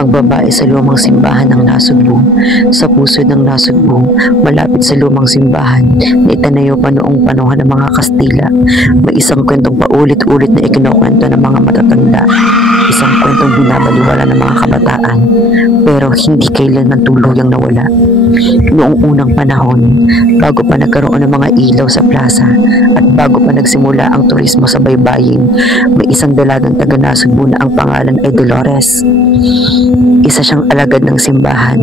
Ang babae sa lumang simbahan ng nasugbo. Sa puso ng nasugbo, malapit sa lumang simbahan na itanayo pa noong panahon ng mga Kastila, may isang kwentong paulit-ulit na ikinukwento ng mga matatanda. Isang kwentong binabaliwala ng mga kabataan, pero hindi kailanman tuluyang nawala. Noong unang panahon, bago pa nagkaroon ng mga ilaw sa plaza at bago pa nagsimula ang turismo sa baybayin, may isang dalagang taga-Nasugbo na ang pangalan ay Dolores. Isa siyang alagad ng simbahan,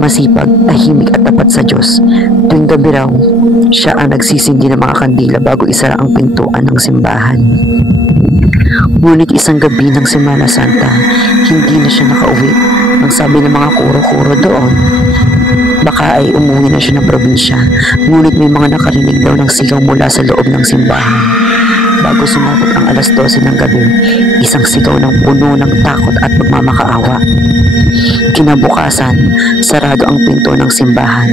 masipag, tahimik at tapat sa Diyos. Tuwing gabi raw, siya ang nagsisindi ng mga kandila bago isara ang pintuan ng simbahan. Ngunit isang gabi ng Semana Santa, hindi na siya nakauwi. Ang sabi ng mga kuro-kuro doon, baka ay umuwi na siya ng probinsya. Ngunit may mga nakarinig daw ng sigaw mula sa loob ng simbahan. Bago sumabot ang alas 12 ng gabi, isang sigaw ng puno ng takot at pagmamakaawa. Kinabukasan, sarado ang pinto ng simbahan,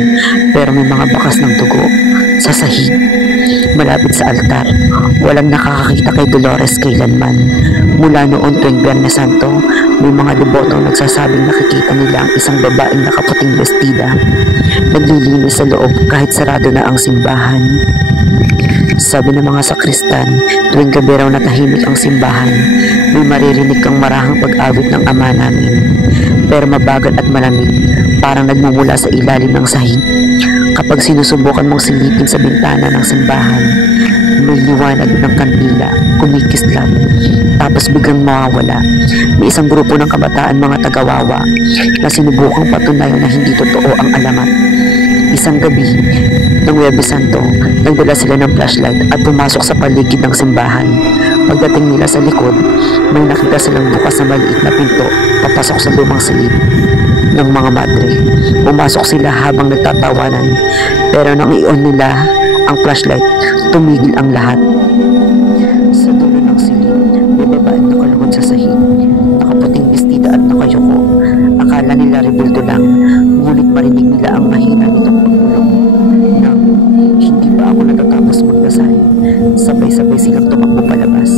pero may mga bakas ng dugo sa sahig. Malapit sa altar, walang nakakakita kay Dolores kailanman. Mula noon tuwing Biyernes Santo, may mga debotong nagsasabing nakikita nila ang isang babaeng nakaputing bestida, naglilinis sa loob kahit sarado na ang simbahan. Sabi ng mga sakristan, tuwing gabi raw na tahimik ang simbahan, may maririnig kang marahang pag-awit ng Ama Namin, pero mabagal at malamig, parang nagmumula sa ilalim ng sahig. Kapag sinusubukan mong silipin sa bintana ng simbahan, may liwanag ng kandila, kumikislap, tapos biglang mawawala. May isang grupo ng kabataan mga tagawawa na sinubukang patunayan na hindi totoo ang alamat. Isang gabi, ng Huwebes Santo, nagdala sila ng flashlight at pumasok sa paligid ng simbahan. Pagdating nila sa likod, may nakita silang bukas na maliit na pinto papasok sa lumang silid ng mga madre. Pumasok sila habang nagtatawanan, pero nang i-on nila ang flashlight, tumigil ang lahat. Sa dulo ng silid, may babaeng nakaluhod sa sahig, nakaputing bestida at nakayuko. Akala nila rebulto lang, ngunit marinig nila ang mahina nitong pagulong nang hindi pa ako natatapos magdasal. Sabay-sabay silang tumakbo palabas.